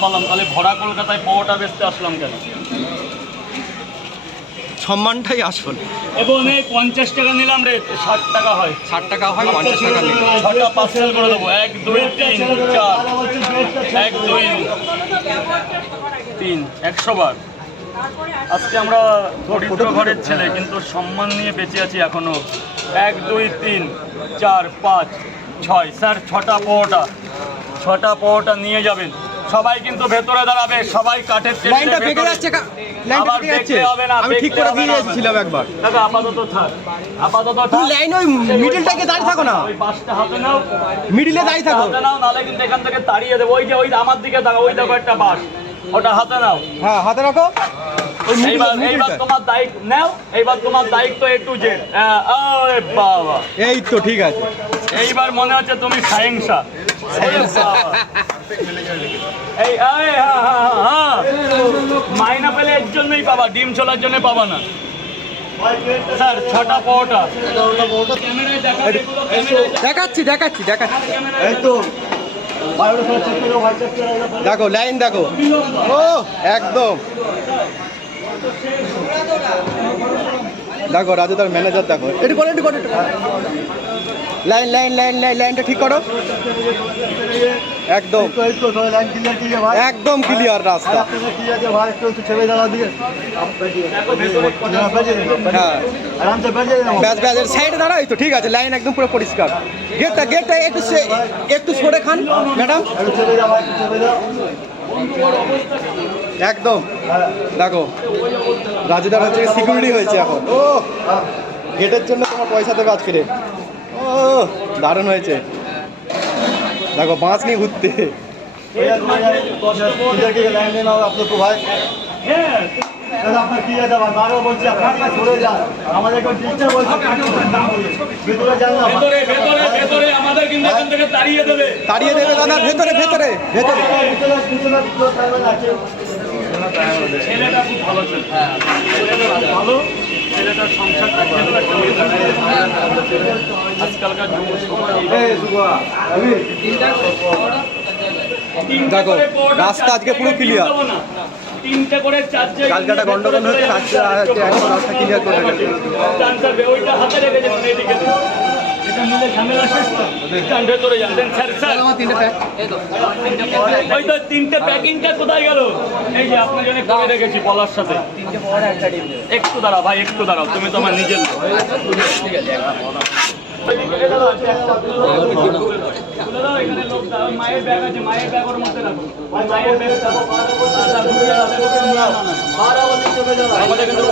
তাহলে ভরা কলকাতায় পাওয়াটা বেচতে আসলাম কেন? সম্মানটাই আসল। এবং এই 50 টাকা নিলাম রে, 60 টাকা হয়। 60 টাকা হয়, 50 টাকা নিলাম। 6টা পার্সেল করে দেবো। 1 2 3 4 1 2 3 100 বার। আজকে আমরা দরিদ্র ঘরের ছেলে, কিন্তু সম্মান নিয়ে বেঁচে আছি এখনো। 1 2 3 4 5 6 স্যার 6টা পাওয়াটা, 6টা পাওয়াটা নিয়ে যাবেন। সবাই কিন্তু ভেতরে দাঁড়াবে, সবাই কাঠের লাইনটা বেঁকে যাচ্ছে, লাইনটা বেঁকে যাচ্ছে। আমি ঠিক করে দিয়ে এসেছিলাম একবার। দাদা আপাতত থাক, আপাতত তুই লাইন ওই মিডলটাকে দাঁড়িয়ে থাকো না, ওই বাসটা হাতে নাও, মিডলে দাঁড়িয়ে থাকো। হাতে নাও, নালে কিন্তু এখান থেকে তাড়িয়ে দেবো। ওই যে ওই আমার দিকে তাকাও, ওই দেখো একটা বাস, ওটা হাতে নাও। হ্যাঁ হাতে রাখো। এইবার তোমার দায়িত্ব নাও, এইবার তোমার দায়িত্ব A to Z। আরে বাবা, এই তো ঠিক আছে। এইবার মনে হচ্ছে তুমি সাহেংসা। এই হ্যাঁ, মাইনা পেলে এর জন্যই পাবা, ডিম ছোলার জন্য পাবা না। স্যার 6টা পাওয়াটা দেখাচ্ছি। এই তো দেখো লাইন দেখো। ও একদম দেখো, রাজুদার ম্যানেজার দেখো। একটু করো। লাইনটা ঠিক করো। একদম ক্লিয়ার রাস্তা। হ্যাঁ ব্যাস সাইডে দাঁড়াও। এই তো ঠিক আছে, লাইন একদম পুরো পরিষ্কার। গেটটা একটু সরে খান ম্যাডাম। একদম দেখো, রাজুদার হচ্ছে সিকিউরিটি হয়েছে এখন। ও গেটের জন্য তোমার পয়সা দেবে আজকে রে। ও দারুণ হয়েছে। দেখো বাঁশ নিয়ে ঘুরতে। তাড়িয়ে দেবে দাদা, ভেতরে ছেলেটা খুব ভালো ছিল, ভালো ছেলেটার সংসারটা আজকালকার দেখো রাস্তা আজকে পুরো ক্লিয়ার। 3টে করে 4 কালকাটা গন্ডগোল হচ্ছে, আজকে রাস্তা ক্লিয়ার করে গেছে। ওইটা হাতে রেখে এদিকে এটা মিলে ঝামেলা শেষ তো। ভেতরে যান স্যার। ওই তো 3টে প্যাকিংটা কোথায় গেল? এই যে আপনার জন্য করে রেখেছি বলার সাথে। একটু দাঁড়াও ভাই, একটু দাঁড়াও, তুমি তোমার নিজের লোক। মায়ের ব্যাগ আছে, মায়ের ব্যাগ ওর মধ্যে রাখো। মায়ের ব্যাগটা আমাদের কিন্তু